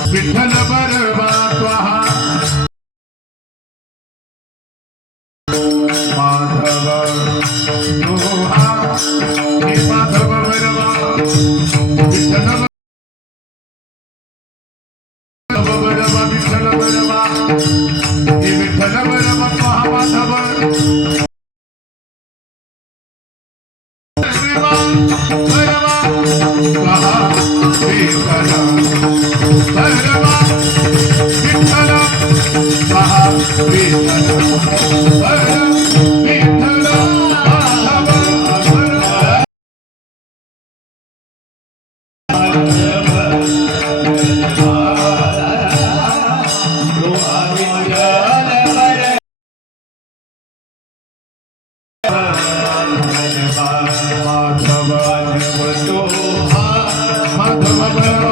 विठ्ठल बरवा त्वहा माधव दोहा हे माधव बरवा विठ्ठल बरवा विठ्ठल बरवा हे विठ्ठल बरवा त्वहा माधव माधव तो हा माधव बरवा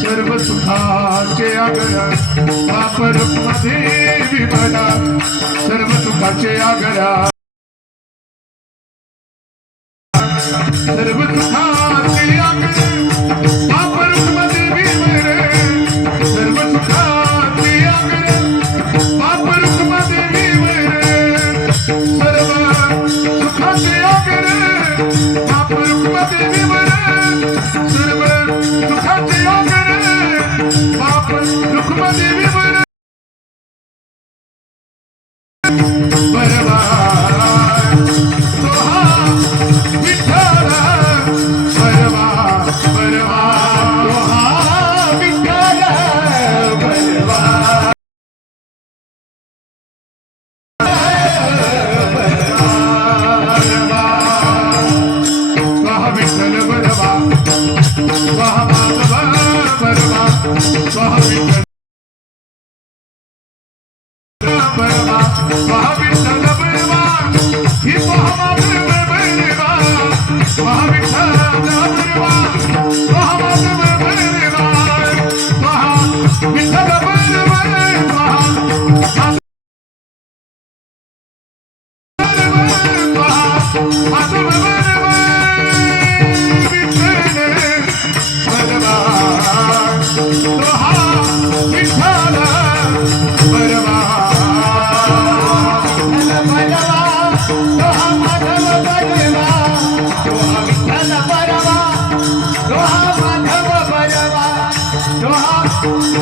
सर्व सुखाचे आगर वापर मध्ये विमला सर्व सुखाचे आगर सर्व सुखाचे आगर वापर मध्ये विमले सर्व सुखाचे आगर वापर मध्ये विमले सर्व सुखाचे आगर वापर मध्ये विमले सर्व सुखाचे आगर वापर मध्ये विमले बरवा सोहा विठ्ठल बरवा बरवा सोहा विठ्ठल बरवा स्वाहा विठ्ठल बरवा स्वाहा माधव बरवा स्वाहा विठ्ठल बरवा स्वाहा विठ्ठल बरवा ही स्वाहा माधव बरवा स्वाहा विठ्ठल बरवा स्वाहा माधव बरवा स्वाहा विठ्ठल बरवा स्वाहा माधव बरवा विठ्ठल बरवा स्वाहा विठ्ठल बरवा Doha